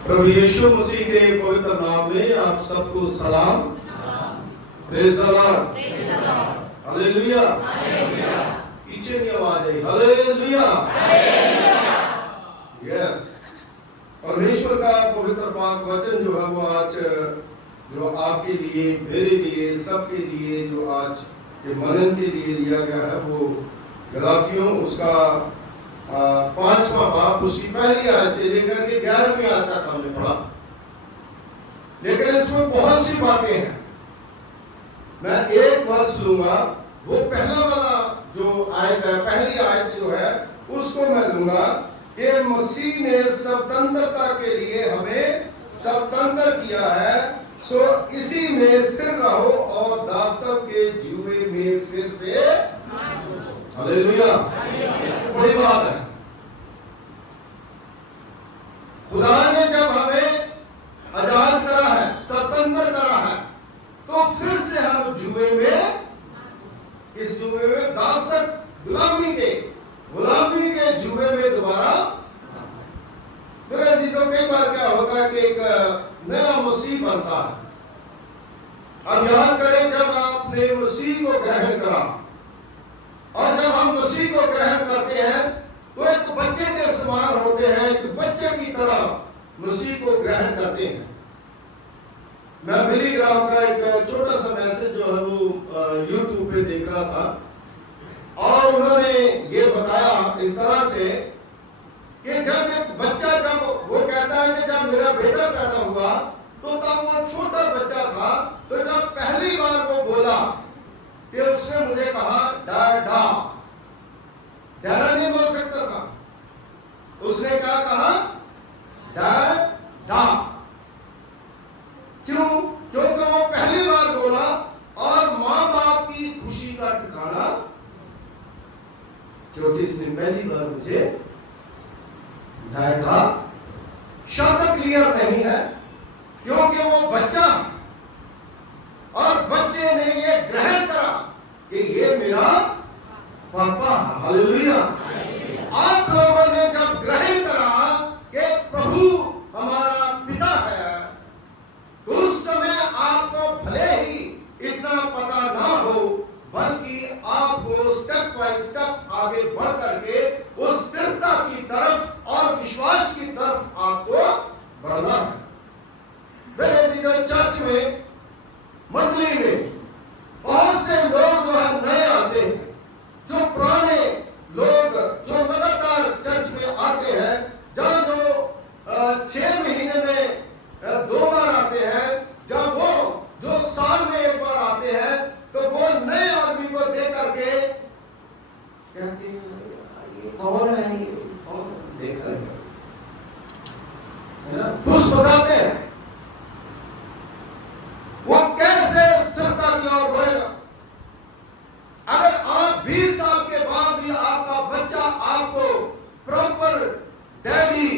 प्रभु यीशु मसीह के पवित्र नाम में आप सबको सलाम। Praise the Lord, hallelujah. पीछे की आवाज आई, हालेलुया। यस, परमेश्वर का पवित्र पाक वचन जो है वो आज जो आपके लिए, मेरे लिए, सबके लिए जो आज के मनन के लिए दिया गया है वो गलातियों उसका 5वां बाब उसकी पहली आयत से लेकर के 11वीं आयत तक हमने पढ़ा, लेकिन इसमें बहुत सी बातें हैं। मैं एक वर्ष लूंगा, वो पहला वाला जो आयत है, पहली आयत जो है उसको मैं लूंगा कि मसीह ने स्वतंत्रता के लिए हमें स्वतंत्र किया है, सो इसी में स्थिर रहो और दासत्व के जुए में फिर से, हालेलुया। बड़ी बात है, खुदा ने जब हमें आजाद करा है, स्वतंत्र करा है, तो फिर से हम जुए में, इस जुए में दासत्व गुलामी के जुए में दोबारा। मेरे जीतो कई बार क्या होता है कि एक नया मसीह बनता है। अब याद करें जब आपने मसीह को ग्रहण करा, और जब हम मसीह को ग्रहण करते हैं तो एक बच्चे के समान होते हैं, एक बच्चे की तरह मसीह को ग्रहण करते हैं। मैं बिली ग्राम का एक छोटा सा मैसेज जो है वो यूट्यूब पे देख रहा था, और उन्होंने ये बताया इस तरह से कि जब एक बच्चा, जब वो कहता है कि जब मेरा बेटा पैदा हुआ तो तब वो छोटा बच्चा था, तो जब पहली बार वो बोला कि उसने मुझे कहा डैडा, डैडा नहीं बोल सकता था, उसने क्या कहा डैडा। क्यों? क्योंकि वो पहली बार बोला, और मां बाप की खुशी का ठिकाना, क्योंकि इसने पहली बार मुझे डैडा शब्द क्लियर नहीं है, क्योंकि वो बच्चा, और बच्चे ने ये ग्रहण करा कि ये मेरा पापा, हालेलुया। आप लोगों ने जब ग्रहण करा कि प्रभु हमारा पिता है, तो उस समय आपको भले ही इतना पता ना हो, बल्कि आपको स्टेप बाय स्टेप आगे बढ़ करके उस स्थिरता की तरफ और विश्वास की तरफ आपको बढ़ना है। मेरे जीवन चर्च में, मंडली में बहुत से लोग जो है नए आते हैं, जो पुराने लोग जो लगातार चर्च में आते हैं, जब जो 6 महीने में 2 बार आते हैं, जब वो जो साल में 1 बार आते हैं, तो वो नए आदमी को देख करके कहते हैं ये कौन है, ये कौन देख रहे हैं, है ना, खुश बजाते हैं। वो कैसे स्थिरता की ओर बढ़ेगा? अगर आप 20 साल के बाद भी आपका बच्चा आपको प्रॉपर डैडी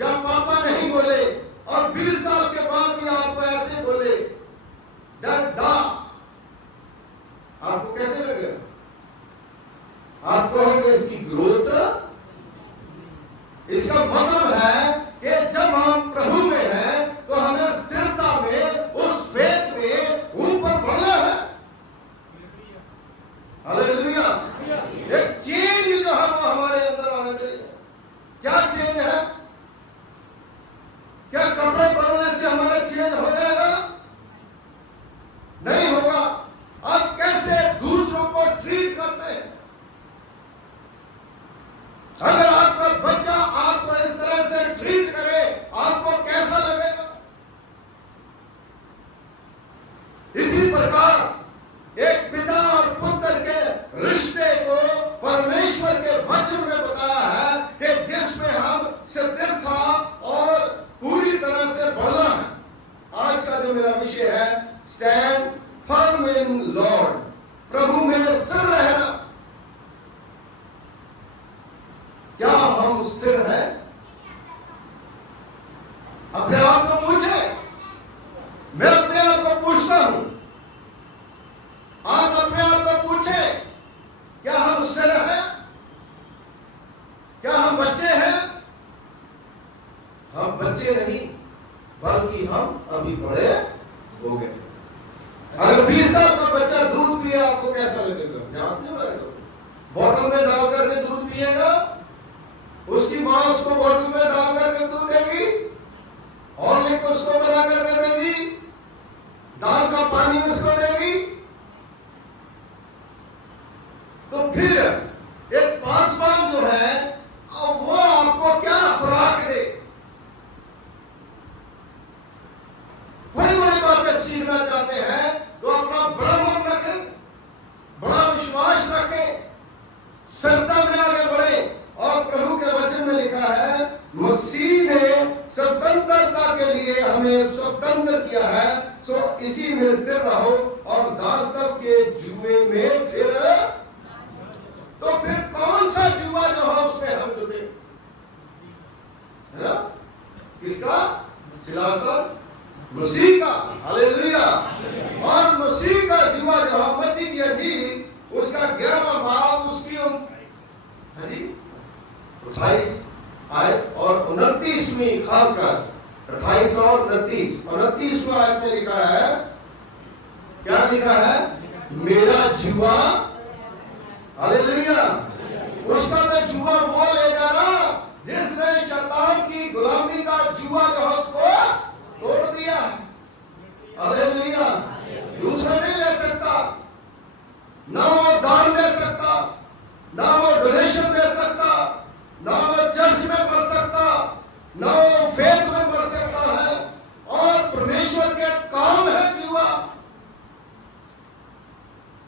जब पापा नहीं बोले, और 20 साल के बाद भी आपको ऐसे बोले डैडा, आपको कैसे लगेगा? आपको होगा इसकी ग्रोथ। इसका मतलब है कि जब हम प्रभु में हैं तो हमें स्थिरता में, उस फेथ में ऊपर बढ़ना है, हालेलुया। एक चेंज जो है वो हमारे अंदर आना चाहिए। क्या चेंज है? क्या कपड़े बदलने से हमारा चेंज हो जाएगा? नहीं होगा। आप कैसे दूसरों को ट्रीट करते हैं? अगर आपका बच्चा आपको इस तरह से ट्रीट करे, आपको कैसा लगेगा? इसी प्रकार एक पिता और पुत्र के रिश्ते को परमेश्वर के वचन में बताया है कि जिसमें हम स्थिरता और पूरी तरह से बढ़ना है। आज का जो मेरा विषय है, स्टैंड फर्म इन लॉर्ड, प्रभु में स्थिर रहना। क्या हम स्थिर हैं? अपने आप को पूछें। मैं अपने आप को पूछता हूं, आप अपने आप को पूछें, क्या हम स्थिर हैं? क्या हम बच्चे हैं? हम बच्चे नहीं, बल्कि हम अभी बड़े हो गए। अगर 20 साल का बच्चा दूध पिए आपको कैसा लगेगा? ध्यान नहीं लगेगा। बोतल में डाल करके दूध पिएगा, उसकी माँ उसको बोतल में डाल करके दूध देगी, हॉर्लिक्स उसको बना करके देगी, दाल का पानी उसको देगी। तो फिर एक पासवान जो है वो आपको क्या खुराक दे? बड़ी बड़ी बातें सीखना चाहते हैं तो अपना बड़ा मन रखें, बड़ा विश्वास रखें, श्रद्धा में आगे बढ़े। और प्रभु के वचन में लिखा है मसीह ने स्वतंत्रता के लिए हमें स्वतंत्र किया है, सो इसी में स्थिर रहो और दासत्व के जुए में फिर। तो फिर कौन सा जुआ जो है उसमें हम जुटे? है ना? किसका? सिलासन मसीह का। हालेलुया। और मसीह का जुआ जो है मत्ती की अंजील उसका 11वां भाग उसकी 28 आयत और 29वीं, खासकर 28 और 29वां आयत में लिखा है, क्या लिखा है? मेरा जुआ। हालेलुया। उसका तो जुआ वो लेगा ना जिसने शैतान की गुलामी का जुआ जो है उसको तोड़ दिया। हालेलुया। दूसरा नहीं ले सकता, ना वो दान दे सकता, ना वो डोनेशन दे सकता, ना वो चर्च में बढ़ सकता, ना वो फेथ में बढ़ सकता है। और परमेश्वर के काम है जुआ,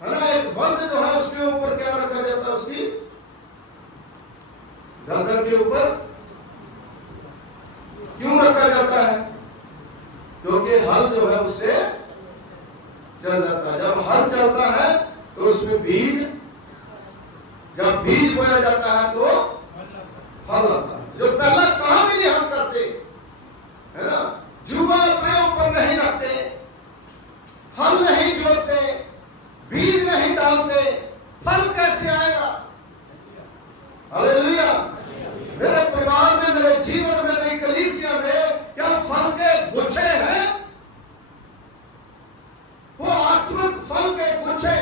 है ना? एक बंद जो है उसके ऊपर क्या रखा जाता है? उसकी गर्दन के ऊपर क्यों रखा जाता है? क्योंकि हल जो है उससे चल जाता है। जब हल चलता है तो उसमें बीज, जब बीज बोया जाता है तो फल आता है। जो पहला काम ही नहीं हम करते, है ना? जुआ अपने ऊपर नहीं रखते, हल नहीं जोतते, बीज नहीं डालते, फल कैसे आएगा? हालेलुया। मेरे परिवार में, मेरे जीवन में, मेरी कलीसिया में क्या फल के गुच्छे हैं? वो आत्मिक फल के गुच्छे।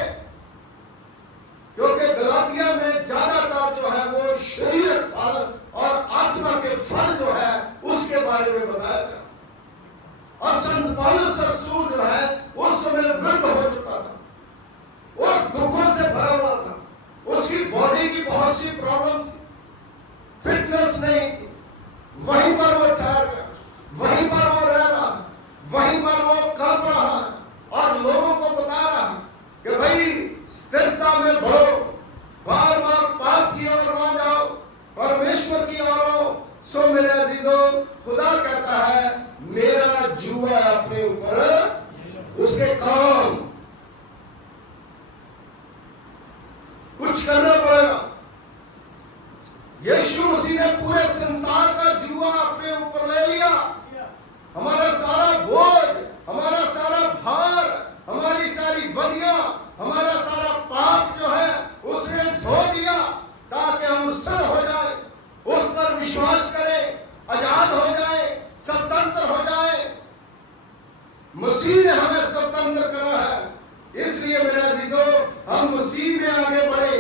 क्योंकि गलातिया में ज्यादातर जो है वो शरीर फल और आत्मा के फल जो है उसके बारे में बताया गया। और संत पौलुस रसूल जो है उस समय वृद्ध हो चुका था, वो दुखों से भरा हुआ था, उसकी बॉडी की बहुत सी प्रॉब्लम थी, फिटनेस नहीं थी। वहीं पर वो ठहर गया, वहीं पर वो रह रहा, वहीं पर वो कल्प रहा और लोगों को बता रहा कि भाई स्थिरता में बढ़ो, बार बार पाप की ओर ना जाओ, परमेश्वर की ओर आओ। सो मेरे अजीजों, खुदा कहता है मेरा जुआ अपने ऊपर, उसके काम कुछ करना पड़ेगा। यीशु मसीह ने पूरे संसार का जुआ अपने ऊपर ले लिया। हमारा सारा बोझ, हमारा सारा भार, हमारी सारी बदियां, हमारा सारा पाप जो है उसने धो दिया ताकि हम स्थिर हो जाए, उस पर विश्वास करें, आजाद हो जाए, स्वतंत्र हो जाए। मसीह ने हमें स्वतंत्र करा है। इसलिए मेरे अजीजों, हम मसीह में आगे बढ़े।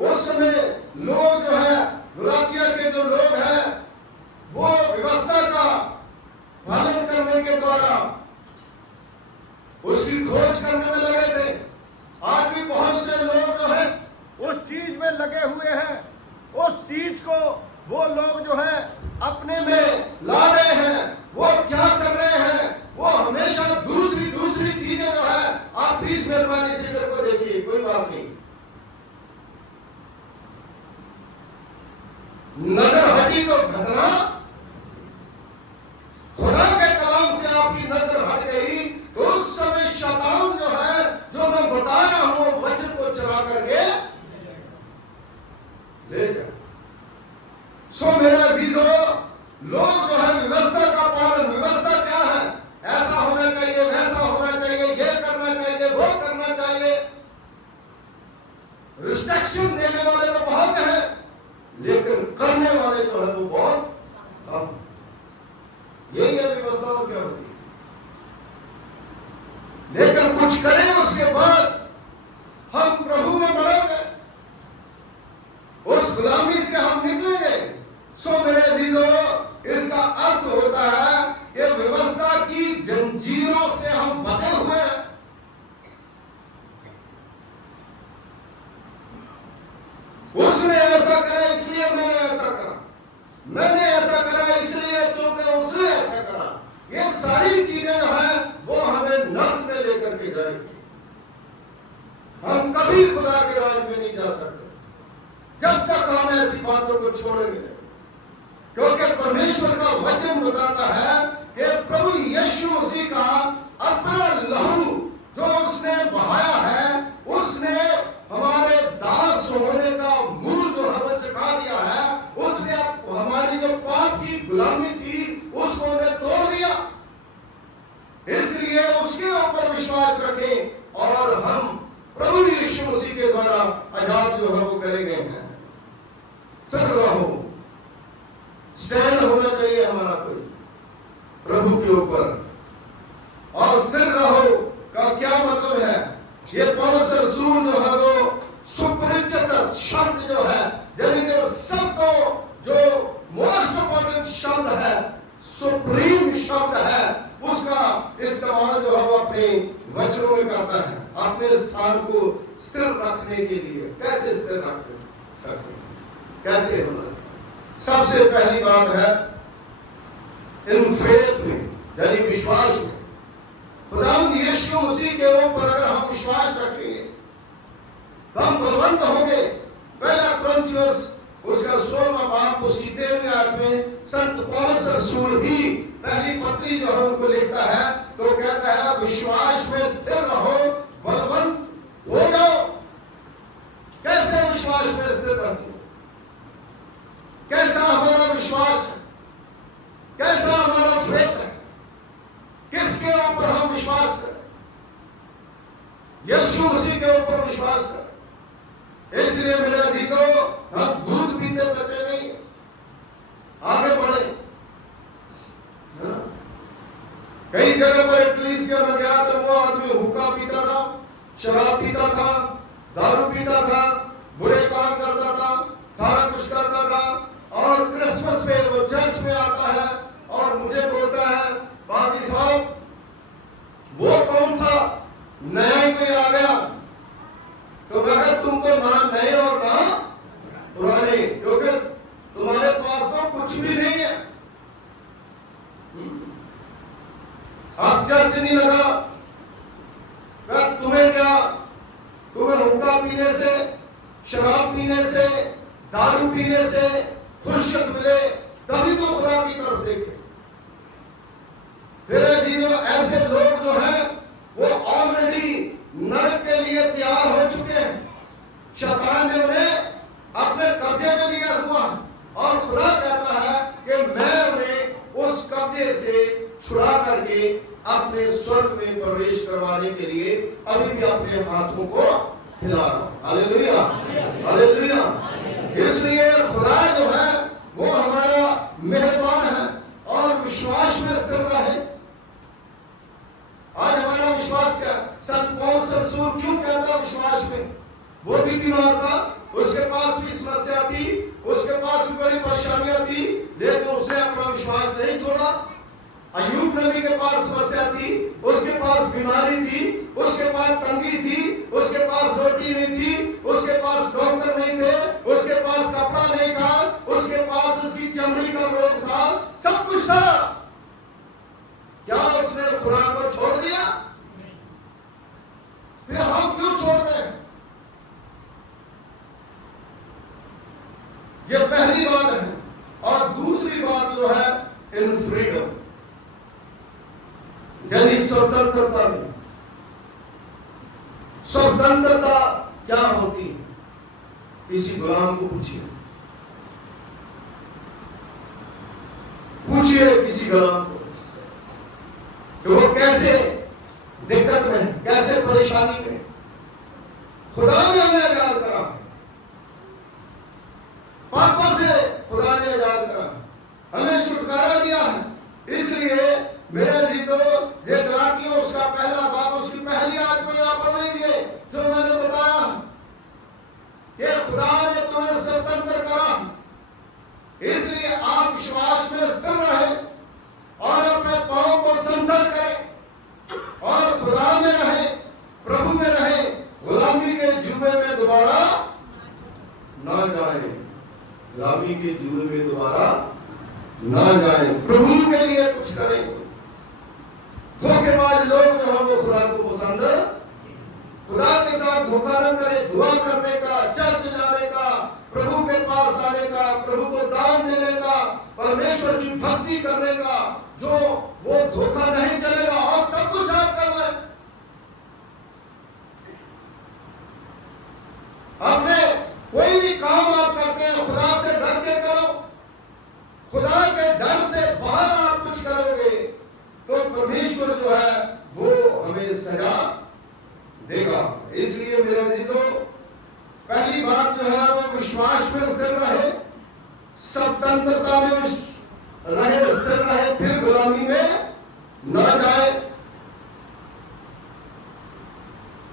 उस समय लोग जो है, गलातिया के जो लोग हैं, वो व्यवस्था का पालन करने के द्वारा उसकी खोज करने में लगे थे। आज भी बहुत से लोग जो है उस चीज में लगे हुए हैं। उस चीज को वो लोग जो है अपने में ला रहे हैं। वो क्या कर रहे हैं? वो हमेशा दूसरी दूसरी चीजें जो है, आप प्लीज मेहरबानी से मेरे को देखिए, कोई बात नहीं, नजर हटी तो घटना, खुदा के कलाम से आपकी नजर हट गई तो उस समय शैतान जो है, जो मैं बता रहा हूं, वचन को चला करके ले जाए। सो मेरे अजीजों, लोग जो है व्यवस्था का पालन, व्यवस्था क्या है? ऐसा होना चाहिए, वैसा होना चाहिए, ये करना चाहिए, वो करना चाहिए। रिस्ट्रिक्शन देने वाले तो बहुत हैं, लेकिन करने वाले जो है वो बहुत कम। यही लेकिन कुछ करें उसके बाद हम प्रभु में बढ़ेंगे, उस गुलामी से हम निकलेंगे। सो मेरे दीदो, इसका अर्थ होता है कि व्यवस्था की जंजीरों से हम बंधे हुए हैं। उसने ऐसा करा इसलिए मैंने ऐसा करा, मैंने ऐसा करा इसलिए क्योंकि उसने ऐसा करा। ये सारी चीजें जो है वो हमें नर्क में लेकर के जाएगी। हम कभी खुदा के राज में नहीं जा सकते जब तक हम ऐसी बातों को छोड़ेंगे, क्योंकि परमेश्वर का वचन बताता है कि प्रभु यीशु मसीह का अपना लहू जो उसने बहाया है, उसने हमारे दास होने का मूल जो हमें चुका दिया है, उसने हमारी जो पाप की गुलामी थी उसको उन्हें तोड़ दिया। इसलिए उसके ऊपर विश्वास रखें और हम प्रभु यीशु मसीह के द्वारा आजाद जो है वो करे गए हैं। सर रहो, स्टैंड होना चाहिए हमारा कोई प्रभु के ऊपर। और स्थिर रहो का क्या मतलब है? ये पौलुस रसूल जो है वो सुपरिचित शब्द जो है, यानी कि सबको जो मोस्ट इंपॉर्टेंट शब्द है, सुप्रीम शब्द है, उसका इस्तेमाल जो है वो अपने वचनों में करता है अपने स्थान को स्थिर रखने के लिए। कैसे स्थिर रख सकते, कैसे होना? सबसे पहली बात है इन फेथ में, यानी विश्वास में। खुदावंद यीशु मसीह के ऊपर अगर हम विश्वास रखेंगे तो हम बलवंत होंगे। पहला कुरिन्थियोस उसका 16वां बाब उसकी 13वीं आयत में संत पौलुस रसूल ही पहली पत्री जो है उनको लिखता है, तो कहता है विश्वास में स्थिर रहो, बलवंत हो जाओ। कैसे विश्वास में स्थिर रहो? कैसा हमारा विश्वास है, कैसा हमारा फेथ है, किसके ऊपर हम विश्वास करें? यीशु मसीह के ऊपर विश्वास करें। इसलिए मेरे अधीको हम दूध पीते बचे नहीं, आगे बढ़े। कई जगह पर कलीसिया में गया तो वो आदमी हुक्का पीता था, शराब पीता था, दारू पीता था, बुरे काम करता था, सारा कुछ करता था। और क्रिसमस पे वो चर्च में आता है और मुझे बोलता है, बाकी साहब वो कौन था, नया ही कोई आ गया? तो मैं कहा तुम तो ना नए और ना पुराने, क्योंकि तुम्हारे पास तो कुछ भी नहीं है। अब चर्च नहीं लगा, तुम्हें क्या, तुम्हें हुक्का पीने से, शराब पीने से, दारू पीने से फुर्सत मिले तभी तो खुदा की तरफ देखे। मेरे दीनों, ऐसे लोग जो हैं वो ऑलरेडी नरक के लिए तैयार हो चुके हैं। शैतान ने उन्हें अपने कब्जे में लिया हुआ और खुदा कहता है कि मैं उन्हें उस कब्जे से छुड़ा करके अपने स्वर्ग में प्रवेश करवाने के लिए अभी भी अपने हाथों को हिला रहा हूं। Hallelujah, hallelujah. इसलिए खुदा जो है वो हमारा मेहरबान है और विश्वास में स्थिर रहे। आज हमारा विश्वास क्या? संत पौलुस रसूल क्यों कहता विश्वास में? वो भी बीमार था, उसके पास भी समस्या थी, उसके पास भी बड़ी परेशानियां थी, लेकिन उसने अपना विश्वास नहीं छोड़ा। अय्यूब नबी के पास समस्या थी, उसके पास बीमारी थी, उसके पास तंगी थी, उसके पास रोटी नहीं थी, उसके पास डॉक्टर नहीं थे, उसके पास कपड़ा नहीं था, उसके पास उसकी चमड़ी का रोग था, सब कुछ था। क्या उसने खुदा को छोड़ दिया? फिर हम क्यों छोड़ते हैं? यह पहली बात है। और दूसरी बात जो है इन फ्रीडम, यानी स्वतंत्रता में। स्वतंत्रता क्या होती है? किसी गुलाम को पूछिए, पूछिए किसी गुलाम को कि वो कैसे दिक्कत में, कैसे परेशानी में खुदा ने हमें आजाद करा, पापों से खुदा ने आजाद करा, हमें छुटकारा दिया है। इसलिए मेरे जीतो ये गलातियों उसका पहला बाब उसकी ना जाए, प्रभु के लिए कुछ करें। धोखेबाज लोग जो है वो खुदा को पसंद, खुदा के साथ धोखा न करे। दुआ करने का, चर्च जाने का, प्रभु के पास आने का, प्रभु को दान देने का, परमेश्वर की भक्ति करने का, जो वो धोखा नहीं चलेगा। और सब कुछ आप कर लें, अपने कोई भी काम आप करते हैं खुदा से डर के करो। खुदा के डर से बाहर आप कुछ करोगे तो परमेश्वर जो है वो हमें सजा देगा। इसलिए मेरे अजीजों, पहली बात जो है वो विश्वास में स्थिर रहे, स्वतंत्रता में रहे, स्थिर रहे, फिर गुलामी में न जाए।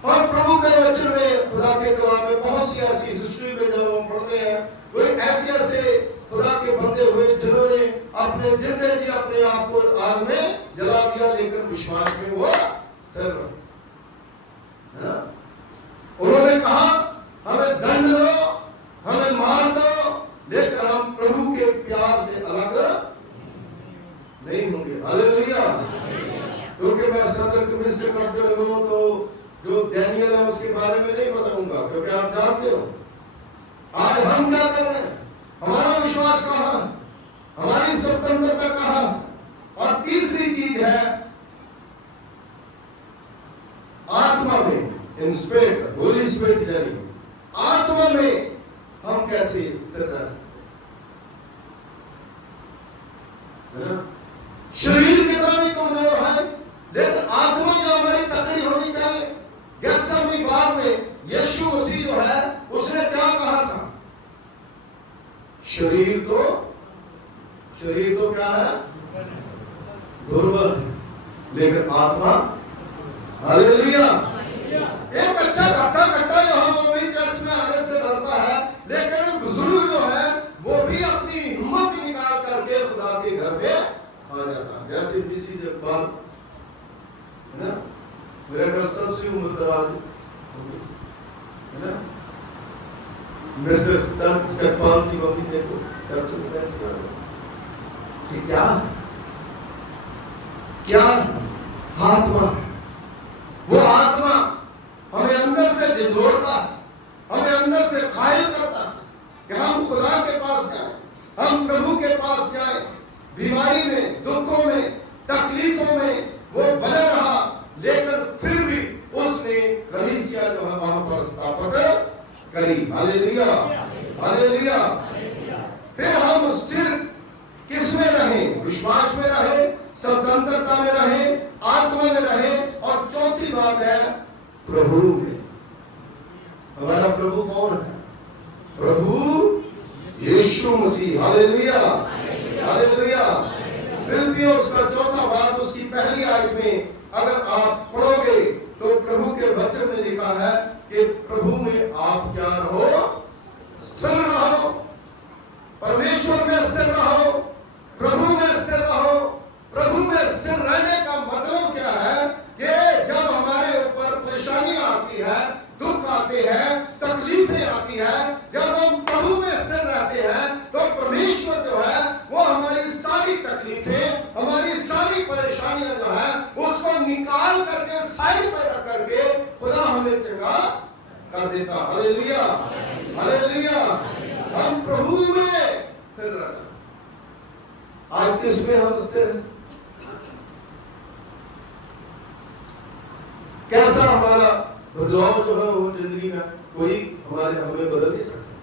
और प्रभु के वचन में, खुदा के कलाम में बहुत सी ऐसी हिस्ट्री में जब हम पढ़ते हैं, कोई ऐसे खुदा के बंदे हुए जिन्होंने अपने दिन दे दिया, अपने आप को आग में जला दिया, लेकिन विश्वास में वो स्थिर रहे, है ना। उन्होंने कहा हमें दंड दो, हमें मार दो, लेकिन हम प्रभु के प्यार से अलग नहीं होंगे। हालेलुया। क्योंकि मैं सदर कमिटी से पढ़ते लोगों तो जो डैनियल है उसके बारे में नहीं बताऊंगा, क्योंकि आप जानते हो आज हम क्या कर रहे हैं, हमारा विश्वास कहां, हमारी स्वतंत्रता कहां। और तीसरी चीज है आत्मा में, इन स्पिरिट, होली स्पिरिट, यानी आत्मा में हम कैसे स्थिर रह सकते हैं। शरीर कितना भी कमजोर है, लेकिन आत्मा जो हमारी तकड़ी होनी चाहिए। गेत्सेमनी बाग में यीशु मसीह जो है उसने क्या कहा था, शरीर तो क्या है, दुर्बल है, लेकिन आत्मा, हालेलुया। एक अच्छा घट्टा जो है वो भी चर्च में आने से डरता है, लेकिन बुजुर्ग जो है वो भी अपनी हिम्मत निकाल करके खुदा के घर में आ जाता है। जैसे मिसिज इकबाल है ना, मेरे घर सबसे उम्र दराज है ना, मिस्टर स्टंट इकबाल की मम्मी देखो चर्च में बैठती है। क्या आत्मा, वो आत्मा हमें अंदर से झंझोड़ता, हमें अंदर से घायल करता कि हम खुदा के पास जाएं, हम प्रभु के पास जाएं। बीमारी में, दुखों में, तकलीफों में वो बना रहा, लेकिन फिर भी उसने कलीसिया जो है वहां पर स्थापित करी। Hallelujah, hallelujah. फिर हम स्थिर किसमें रहे, विश्वास में रहे, स्वतंत्रता में रहे, आत्मा में रहे। और चौथी बात है प्रभु में। हमारा प्रभु कौन है, प्रभु यीशु मसीह। Hallelujah, hallelujah. फिलिपियों उसका चौथा भाग उसकी पहली आयत में अगर आप पढ़ोगे तो प्रभु के वचन में लिखा है कि प्रभु में आप क्या रहो, स्थिर रहो, परमेश्वर में स्थिर रहो, प्रभु में स्थिर रहो। प्रभु में स्थिर रहने का मतलब क्या है कि जब हमारे ऊपर परेशानियां आती है, दुख आते हैं, तकलीफें आती है, जब हम प्रभु में स्थिर रहते हैं तो परमेश्वर जो है वो हमारी सारी तकलीफें, हमारी सारी परेशानियां जो है उसको निकाल करके साइड पर रख करके खुदा हमें चंगा कर देता। Hallelujah, hallelujah. हम प्रभु में स्थिर रहना। आज किसमें हम स्थिर हैं, कैसा हमारा बदलाव जो है वो जिंदगी में कोई हमें बदल नहीं सकता।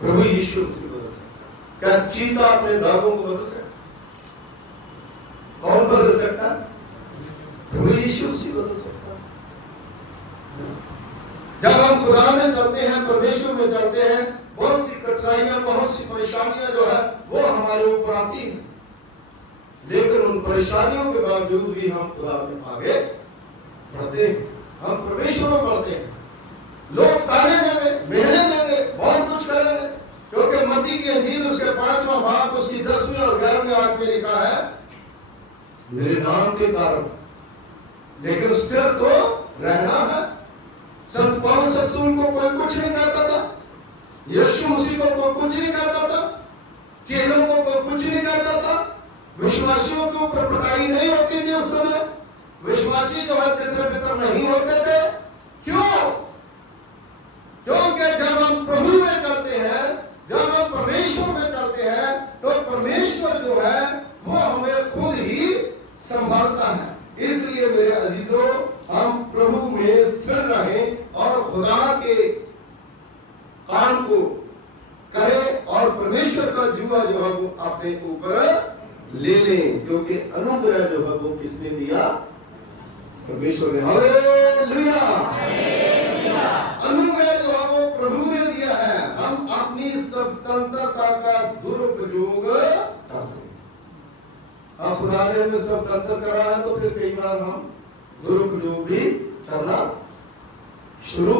प्रभु यीशु से बदल सकता। क्या चीता अपने दागों को बदल सकता, कौन बदल सकता, प्रभु यीशु से बदल सकता। जब हम खुदा में चलते हैं, परमेश्वर में चलते हैं, बहुत सी कठिनाइयां, बहुत सी परेशानियां जो है वो हमारे ऊपर आती हैं, लेकिन उन परेशानियों के बावजूद भी हम खुदा में आगे बढ़ते हैं, हम परमेश्वर में बढ़ते हैं। लोग ताने देंगे, मेहनत देंगे, बहुत कुछ करेंगे, क्योंकि मत्ती की इंजील उसके 5वां भाग उसकी 10वीं और 11वीं आयत में लिखा है मेरे नाम के कारण, लेकिन स्थिर तो रहना है। संत पौलुस रसूल को कोई कुछ नहीं कहता था, यीशु मसीह को कोई कुछ नहीं कहता था, चेलों को कोई कुछ नहीं कहता था, विश्वासियों के ऊपर पिटाई नहीं होती थी उस समय, विश्वासी जो है तितर बितर नहीं होते थे। क्यों? क्योंकि जब हम प्रभु में चलते हैं, जब हम परमेश्वर में चलते हैं, तो परमेश्वर जो है वो हमें खुद ही संभालता है। इसलिए मेरे अजीजों, हम प्रभु में स्थिर रहें और खुदा के काम को करें और परमेश्वर का जुआ जो है वो अपने ऊपर ले लें, क्योंकि अनुग्रह जो है वो किसने दिया? परमेश्वर ने। हालेलुया। अनुग्रह जो है वो प्रभु ने दिया है। हम अपनी स्वतंत्रता का दुरुपयोग करते हैं। अब खुदा ने हमें स्वतंत्र करा है, तो फिर कई बार हम दुरुपयोग भी करना शुरू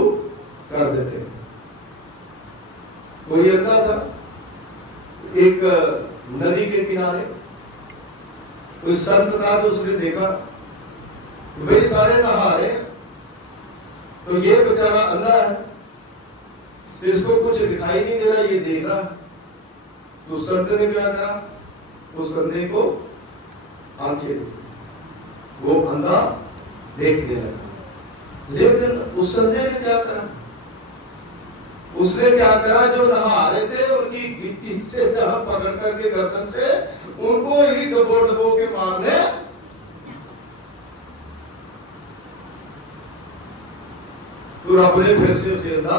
कर देते हैं। कोई अंधा था, एक नदी के किनारे कोई संत था, तो उसने देखा भाई सारे नहा रहे, तो ये बेचारा अंधा है, तो इसको कुछ दिखाई नहीं दे रहा, ये देख रहा। तो संत ने क्या करा? उस अंधे को आंखें दी, वो अंधा देखने लगा। लेकिन उस अंधे ने क्या करा? उसने क्या करा? जो नहा रहे थे उनकी गिट्टी से पकड़ करके गर्दन से उनको ही डबो डबो के मारने तो रब ने फिर से उसे अंधा।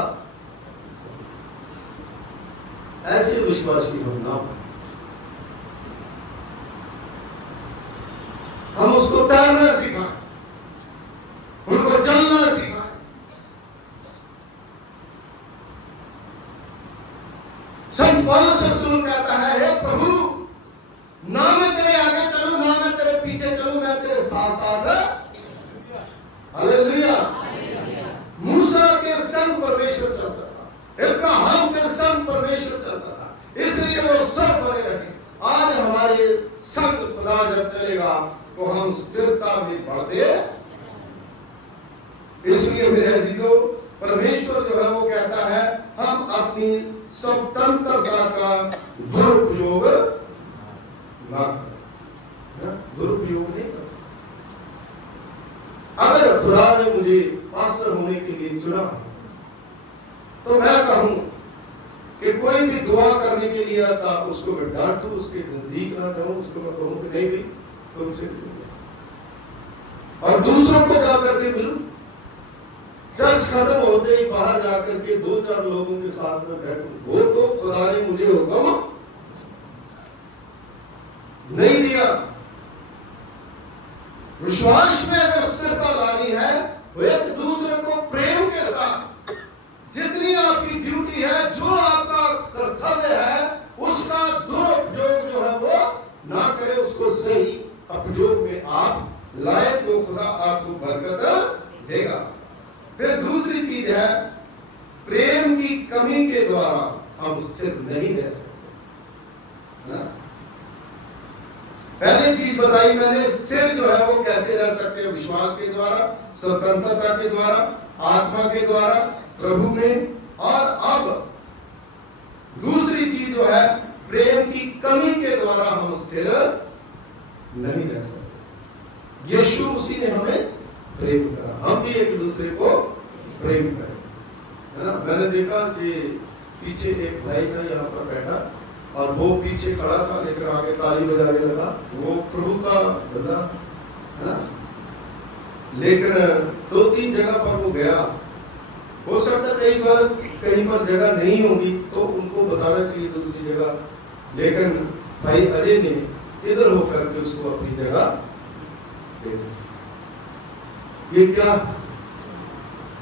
ऐसे विश्वासी होना, हम उसको तैरना सिखाएं, उनको चलना सिखाएं। संत पौलुस रसूल कहता है, हे प्रभु, ना मैं तेरे आगे चलूं, ना मैं तेरे पीछे चलूं, मैं तेरे साथ साथ। हालेलुया। मूसा के संग परमेश्वर चलता था, इब्राहिम के संग परमेश्वर चलता था, इसलिए वो स्थिर बने रहे। आज हमारे संग खुदा जब चलेगा तो हम स्थिरता में बढ़ते। इसलिए मेरे अजीजों, परमेश्वर जो है वो कहता है, हम अपनी स्वतंत्रता का दुरुपयोग ना करें, दुरुपयोग नहीं करें। अगर खुदा ने मुझे पास्टर होने के लिए चुना, तो मैं कहूं कि कोई भी दुआ करने के लिए आता, उसको मैं डांटूं, उसके नजदीक ना जाऊं, उसको मैं कहूं कि नहीं भाई तुमसे, और दूसरों को जाकर के मिलूं। चर्च खत्म होते ही बाहर जाकर के 2-4 लोगों के साथ में बैठूं, वो तो खुदा ने मुझे हुक्म नहीं दिया। विश्वास में अगर स्थिरता लानी है, तो एक दूसरे को प्रेम के साथ, जितनी आपकी ड्यूटी है, जो आपका कर्तव्य है, उसका दुरुपयोग जो है वो ना करें, उसको सही उपयोग में आप लाए, तो खुदा आपको बरकत देगा। फिर दूसरी चीज है, प्रेम की कमी के द्वारा हम स्थिर नहीं रह सकते ना। पहली चीज बताई मैंने, स्थिर जो है वो कैसे रह सकते हैं? विश्वास के द्वारा, स्वतंत्रता के द्वारा, आत्मा के द्वारा, प्रभु में। और अब दूसरी चीज जो है, प्रेम की कमी के द्वारा हम स्थिर नहीं रह सकते। यीशु मसीह ने हमें प्रेम करा, हम भी एक दूसरे को प्रेम करें, है ना। मैंने देखा कि पीछे एक भाई था यहाँ पर बैठा, और वो पीछे खड़ा था, लेकर आगे ताली बजाने लगा। वो प्रभु का बंदा है ना, लेकिन 2-3 जगह पर वो गया। हो सकता है कहीं पर जगह नहीं होगी, तो उनको बताना चाहिए दूसरी जगह, लेकिन भाई अजय ने इधर होकर के उसको अपनी जगह दे। ये क्या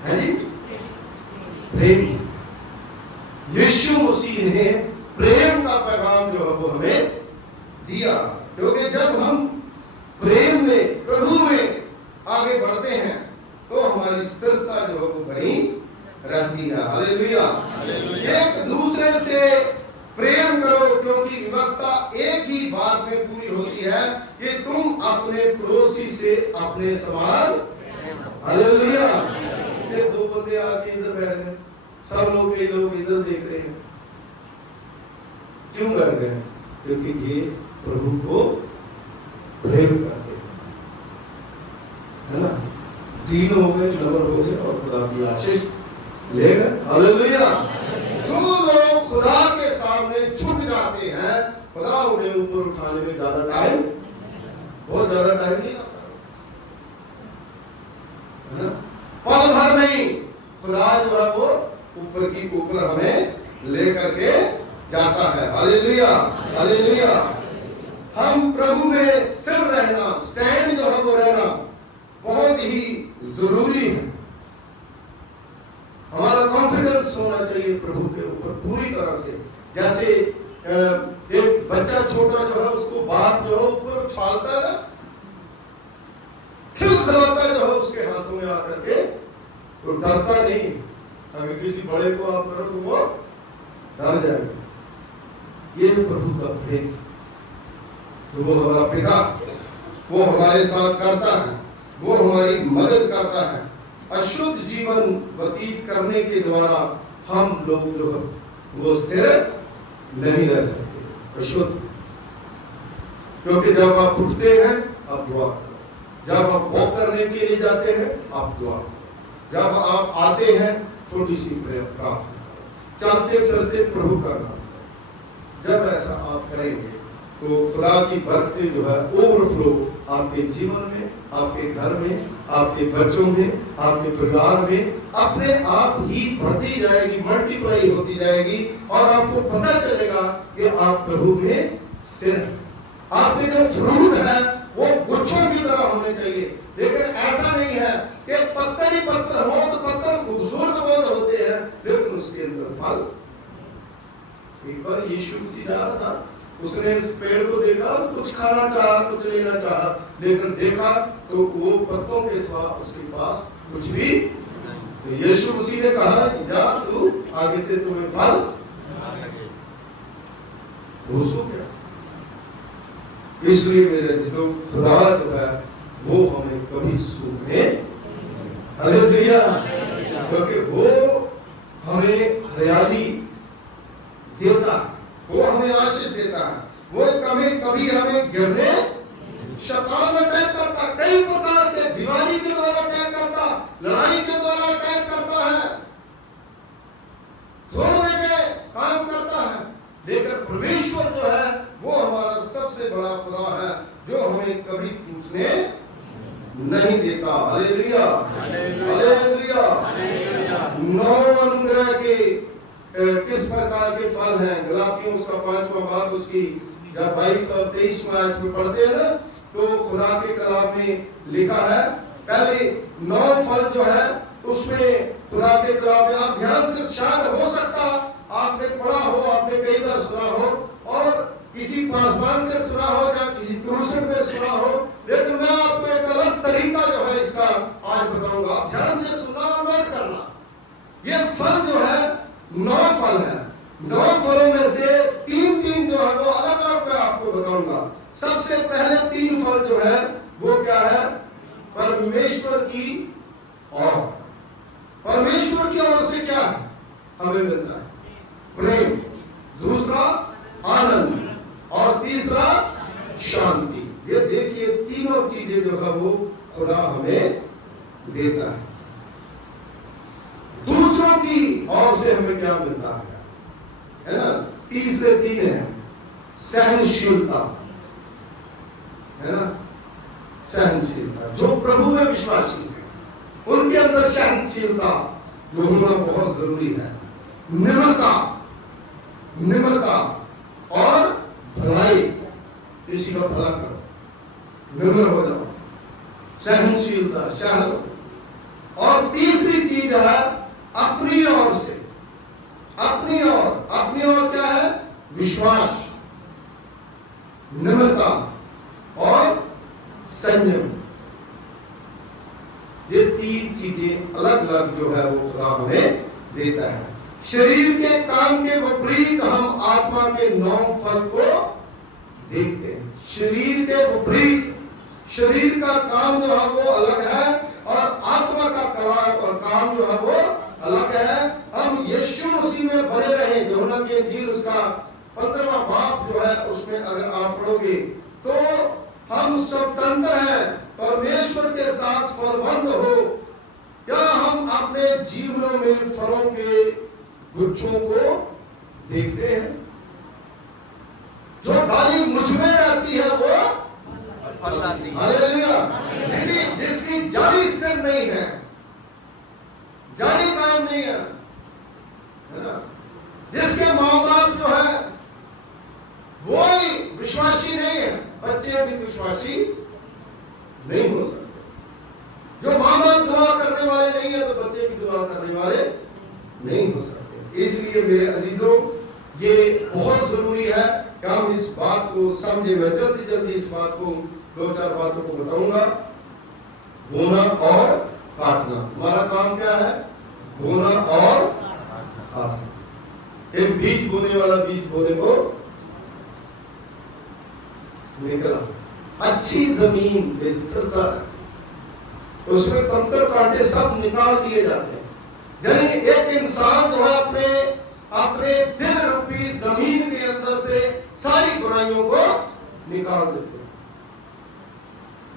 है जी? प्रेम। यीशु मसीह ने प्रेम का पैगाम जो है वो हमें दिया, क्योंकि जब हम प्रेम में, प्रभु में आगे बढ़ते हैं, तो हमारी स्थिरता जो है वो बनी रहती है। हालेलुया। एक दूसरे से प्रेम करो, क्योंकि व्यवस्था एक ही बात में पूरी होती है कि तुम अपने पड़ोसी से अपने समान। हालेलुया। फिर 2 बंदे आके इधर बैठ गए, सब लोग, कई लोग इधर देख रहे हैं, क्यों बैठ गए? क्योंकि ये प्रभु को प्रेम करते हैं, है ना। तीनों हो गए, नंबर हो गए और खुदा की आशीष लेगा। हालेलुया। जो लोग खुदा के सामने झुक जाते हैं, खुदा उन्हें ऊपर उठाने में ज्यादा टाइम, बहुत ज्यादा टाइम नहीं लगता, है ना। पल भर नहीं खुदा जो है वो ऊपर की ऊपर हमें लेकर के जाता है। Hallelujah, hallelujah. हम प्रभु में स्थिर रहना, स्टैंड जो है वो रहना बहुत ही जरूरी है। हमारा कॉन्फिडेंस होना चाहिए प्रभु के ऊपर पूरी तरह से। जैसे एक बच्चा छोटा जो है उसको बाप जो है ऊपर उछालता है ना, खिलखिलाता जो है उसके हाथों में आकर के, तो डरता नहीं। अगर किसी बड़े को आप करो तो वो डर जाएगा। ये प्रभु का प्रेम, तो वो हमारा पिता, वो हमारे साथ करता है, वो हमारी मदद करता है। अशुद्ध जीवन व्यतीत करने के द्वारा हम लोग जो है वो स्थिर नहीं रह सकते, अशुद्ध। क्योंकि जब आप उठते हैं आप दुआ करो, जब आप वॉक करने के लिए जाते हैं आप दुआ करो, जब आप आते हैं छोटी सी प्रार्थना करो, चलते फिरते प्रभु का नाम करो। जब ऐसा आप करेंगे तो खुदा की बरकतें जो है ओवरफ्लो आपके जीवन में, आपके घर में, आपके बच्चों में, आपके परिवार में अपने आप ही बढ़ती जाएगी, मल्टीप्लाई होती जाएगी और आपको पता चलेगा कि आप प्रभु में स्थिर हैं। आपके जो फ्रूट है वो गुच्छों की तरह होने चाहिए। लेकिन ऐसा नहीं है कि पत्थर ही पत्थर हो तो पत्थर खूबसूरत बहुत होते हैं लेकिन उसके अंदर फल। एक बार यीशु मसीह जा रहा था, उसने इस पेड़ को देखा, कुछ खाना चाहा, कुछ लेना चाहा, लेकिन देखा तो वो पत्तों के सिवा उसके पास कुछ भी। तो यीशु मसीह ने कहा जा तू आगे से तुम्हें फल घोषो क्या। इसलिए मेरे जो खुदा जो है वो हमें कभी सूखने, हालेलुया, क्योंकि वो हमें हरियाली देता है, वो हमें आशीष देता है, वो कभी हमें गिरने, शैतान अटैक करता, कई प्रकार के बीमारी के द्वारा अटैक करता, लड़ाई के द्वारा अटैक करता है, तोड़ने के काम करता है। लेकिन परमेश्वर जो है वो हमारा सबसे बड़ा खुदा है जो हमें कभी टूटने नहीं देता। Hallelujah, hallelujah. 9 अनुग्रह के किस प्रकार के फल हैं, गलातियों उसका 5वां भाग उसकी जब 22 और 23 में आयत में पढ़ते हैं ना, तो खुदा के कलाम में लिखा है पहले 9 फल जो है उसमें खुदा के कलाम में आप ध्यान से, शायद हो सकता आपने पढ़ा हो, आपने कई बार सुना हो और किसी पासवान से सुना हो या किसी क्रूसन में सुना हो, लेकिन मैं आपको एक अलग तरीका जो है इसका आज बताऊंगा। आप ध्यान से सुना और नोट करना। ये फल जो है 9 फल है, 9 फलों में से 3 जो है वो अलग अलग मैं आपको बताऊंगा। सबसे पहले 3 फल जो है वो क्या है, परमेश्वर की ओर, परमेश्वर की ओर से क्या हमें मिलता है, प्रेम, दूसरा आनंद और तीसरा शांति। ये देखिए तीनों चीजें जो है वो खुदा हमें देता है। दूसरों की ओर से हमें क्या मिलता है ना, तीसरे 3 है सहनशीलता, है ना, सहनशीलता। जो प्रभु में विश्वासी है उनके अंदर सहनशीलता जो होना बहुत जरूरी है। निम्रता, निम्रता और भलाई, किसी का भला करो, निम्र हो जाओ, सहनशीलता, सहन। और तीसरी चीज है अपनी ओर से, अपनी ओर क्या है, विश्वास, निम्रता और संयम। ये 3 चीजें अलग अलग जो है वो खुदा हमें देता है। शरीर के काम के विपरीत हम आत्मा के 9 फल को देखते हैं। शरीर के विपरीत, शरीर का काम जो है वो अलग है और आत्मा का काम जो है वो अलग है। हम यीशु मसीह में बने रहे, यूहन्ना की इंजील उसका 15वां बाब जो है उसमें अगर आप पढ़ोगे तो हम स्वतंत्र हैं, परमेश्वर के साथ फलवंत हो। क्या हम अपने जीवनों में फलों के गुच्छों को देखते हैं? जो डाली मुझ में रहती है वो फल लाती है। हालेलुया। जिसकी जाली स्थिर नहीं है, जाली कायम नहीं है ना, जिसके माँ बाप जो है वो ही विश्वासी नहीं है, बच्चे भी विश्वासी नहीं हो सकते। जो माँ बाप दुआ करने वाले नहीं है तो बच्चे भी दुआ करने वाले नहीं हो सकते। इसलिए मेरे अजीजों, ये बहुत जरूरी है कि हम इस बात को समझे। मैं जल्दी जल्दी इस बात को 2-4 बातों को बताऊंगा। बोना और काटना, हमारा काम क्या है? बोना और काटना। एक बीज बोने वाला बीज बोने को निकला, अच्छी जमीन स्थिरता है, उसमें कंकड़ कांटे सब निकाल दिए जाते हैं। यानी एक इंसान जो है अपने दिल रूपी जमीन के अंदर से सारी बुराइयों को निकाल देते हैं।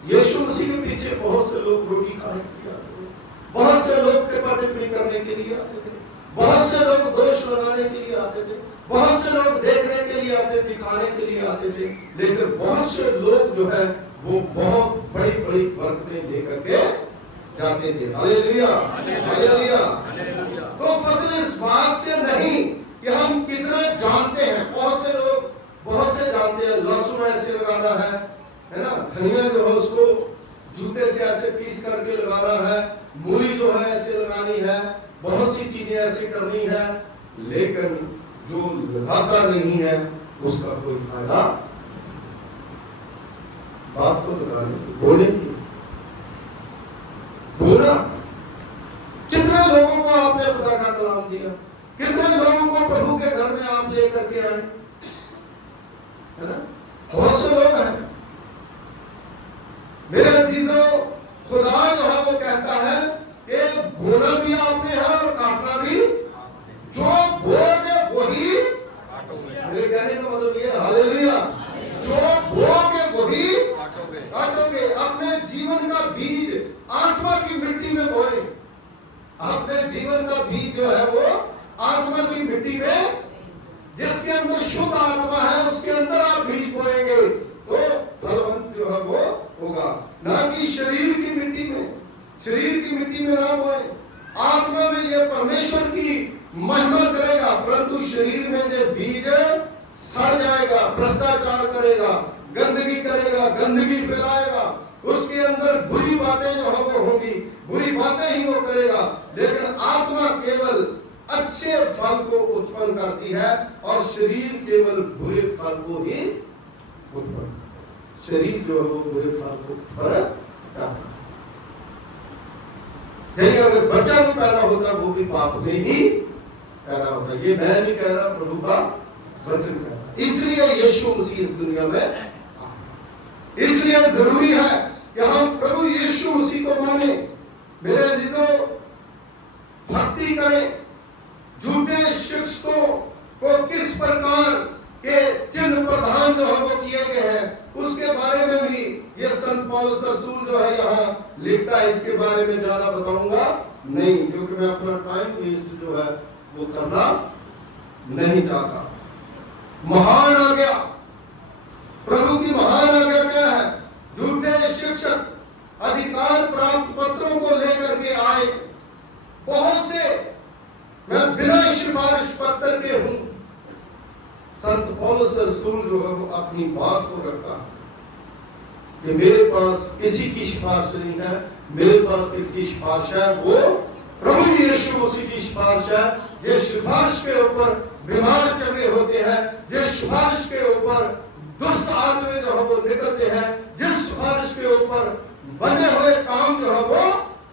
यीशु मसीह के पीछे बहुत से लोग रोटी खाने के लिए आते थे, बहुत से लोग टिप्पा टिप्पणी करने के लिए आते थे, बहुत से लोग दोष लगाने के लिए आते थे, बहुत से लोग देखने के लिए आते थे, दिखाने के लिए आते थे। लेकिन बहुत से लोग जो है वो बहुत बड़ी बड़ी बरकतें लेकर के जाते थे। Hallelujah, hallelujah. तो फसल इस बात से नहीं कि हम कितने जानते हैं। बहुत से जानते हैं लहसुन ऐसे लगाना है ना, धनिया जो है उसको जूते से ऐसे पीस करके लगाना है, मूली जो है ऐसे लगानी है, बहुत सी चीजें ऐसी करनी है। लेकिन जो लगाता नहीं है उसका कोई फायदा। बात तो लगाने की, बोले की, बोला। कितने लोगों को आपने खुदा का कलाम दिया, कितने लोगों को प्रभु के घर में आप लेकर के आए, है ना? बहुत से लोग हैं मेरे अजीजों। खुदा जो है वो कहता है कि बोना भी आपने है और काटना भी। जो बोगे वही काटोगे। मेरे कहने का मतलब ये, हालेलुया, जो बोगे वही काटोगे। अपने जीवन का बीज आत्मा की मिट्टी में बोए। अपने जीवन का बीज जो है वो आत्मा की मिट्टी में, जिसके अंदर शुद्ध आत्मा है उसके अंदर आप बीज बोएंगे तो फलवंत जो है वो होगा। ना कि शरीर की मिट्टी में, शरीर की मिट्टी में ना बोए। आत्मा में ये परमेश्वर की महिमा करेगा, परंतु शरीर में ये बीज सड़ जाएगा, भ्रष्टाचार करेगा, गंदगी करेगा, गंदगी फैलाएगा। उसके अंदर बुरी बातें जो है वो होंगी, बुरी बातें ही वो करेगा। लेकिन आत्मा केवल अच्छे फल को उत्पन्न करती है और शरीर केवल बुरे फल को ही उत्पन्न। शरीर जो है वो बुरे फल को उत्पन्न करता है। अगर बच्चा भी पैदा होता है वो भी पाप में ही पैदा होता है। ये मैं नहीं कह रहा, प्रभु का वचन कह रहा। इसलिए यीशु मसीह इस दुनिया में, इसलिए जरूरी है कि हम प्रभु यीशु मसीह को माने। मेरे अजीजों, भक्ति करें। झूठे शिक्षकों को किस प्रकार के चिन्ह प्रदान जो है वो किए गए हैं उसके बारे में भी ये संत पौलुस रसूल जो है यहाँ लिखता है। इसके बारे में ज्यादा बताऊंगा नहीं, क्योंकि मैं अपना टाइम वेस्ट जो है वो करना नहीं चाहता। महान आज्ञा, प्रभु की महान आज्ञा क्या है? झूठे शिक्षक अधिकार प्राप्त पत्रों को लेकर के आए, बहुत से, मैं बिना सिफारिश पत्र के हूं। संत पौलुस रसूल जो है वो अपनी बात को रखता है कि मेरे पास किसी की सिफारिश नहीं है, मेरे पास किसकी सिफारिश है? वो प्रभु यीशु मसीह की सिफारिश है। ये सिफारिश के ऊपर बीमार चंगे होते हैं, ये सिफारिश के ऊपर दुष्ट आदमी जो है वो निकलते हैं, जिस सिफारिश के ऊपर बने हुए काम जो है वो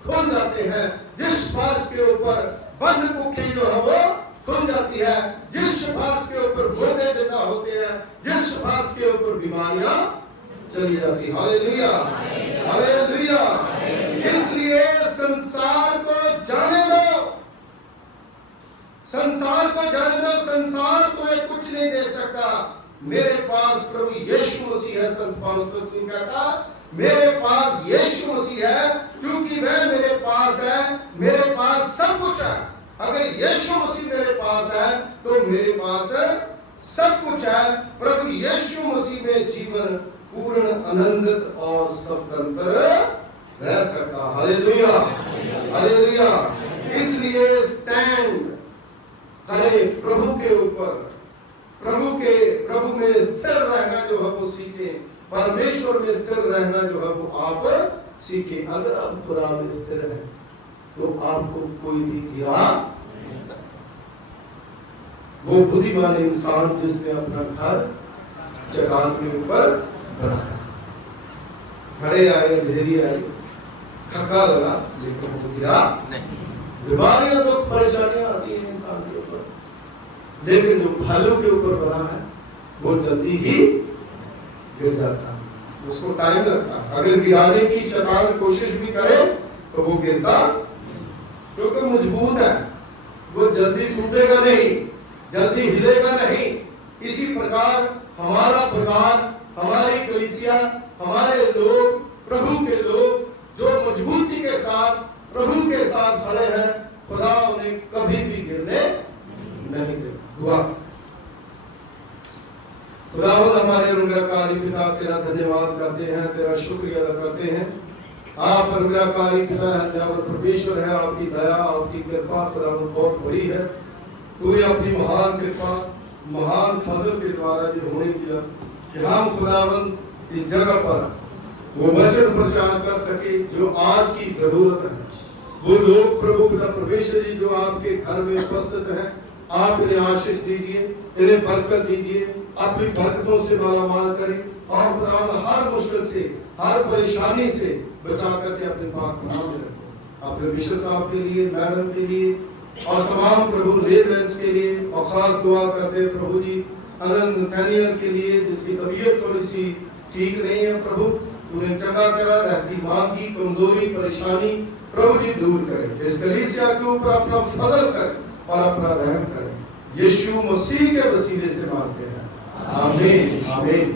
खुल जाते हैं, जिस सिफारिश के ऊपर बंद कुखी जो है वो खुल जाती है, जिस सिफारिश के ऊपर मुर्दे जिंदा होते हैं, जिस सिफारिश के ऊपर बीमारियां चली जाती। Hallelujah, hallelujah. इसलिए संसार को जाने दो, संसार को जाने दो। संसार तुम्हें कुछ नहीं दे सकता। मेरे पास प्रभु यीशु मसीह है। संत पौलुस रसूल कहता, मेरे पास यीशु मसीह है, क्योंकि वह मेरे पास है, मेरे पास सब कुछ है। अगर यीशु मसीह मेरे पास है तो मेरे पास सब कुछ है। प्रभु यीशु मसीह में जीवन पूर्ण, आनंदित और स्वतंत्र रह सकता। Hallelujah, hallelujah. इसलिए स्टैंड करें प्रभु के ऊपर, प्रभु में स्थिर रहना जो है वो सीखे, परमेश्वर में स्थिर रहना जो है वो आप सीखे। अगर आप खुदा में स्थिर हैं तो आपको कोई भी गिरा नहीं सकता। वो बुद्धिमान इंसान जिसने अपना घर चट्टान के ऊपर बनाया, खड़े आए, अंधेरी आई, थका लगा, लेकिन वो गिरा नहीं। बीमारियां तो परेशानियां आती हैं इंसान के ऊपर, लेकिन जो भालू के ऊपर बना है वो जल्दी ही गिर जाता है, उसको टाइम लगता है। अगर गिराने की शैतान कोशिश भी करे तो वो गिरता, क्योंकि मजबूत है, वो जल्दी टूटेगा नहीं, जल्दी हिलेगा नहीं। इसी प्रकार हमारा परिवार, हमारी कलीसिया, हमारे लोग, प्रभु के लोग जो मजबूती के साथ प्रभु के साथ खड़े हैं, खुदा उन्हें कभी भी गिरने नहीं देगा। दुआ। खुदावंद हमारे अनुग्रहकारी पिता, तेरा धन्यवाद करते हैं, तेरा शुक्रिया अदा करते हैं। आप अनुग्रहकारी पिता हैं, दयावान परमेश्वर है। आपकी दया, आपकी कृपा खुदावंद बहुत बड़ी है। तूने अपनी महान कृपा, महान फजल के द्वारा जो होने दिया कि हम खुदावंद इस जगह पर वो वचन प्रचार कर सके जो आज की जरूरत है। वो लोग प्रभु पिता परमेश्वर जी जो आपके घर में उपस्थित हैं, आप इन्हें आशीष दीजिए, इन्हें बरकत दीजिए, अपनी बरकतों से मालामाल करें और खुदा हर मुश्किल से, हर परेशानी से बचा करके अपने पाक नाम में रखें। अपने मिश्र साहब के लिए, मैडम के लिए और तमाम प्रभु लेमेंस के लिए, और खास दुआ करते हैं प्रभु जी अनंत नथानियल के लिए जिसकी तबीयत थोड़ी सी ठीक नहीं है। प्रभु उन्हें चंगा करा, रहती मांगी, कमजोरी, परेशानी प्रभु जी दूर करें। इस कलीसिया के ऊपर अपना फजल करें और अपना रहम करें। यीशु मसीह के वसीले से मांगते हैं, आमीन, आमीन।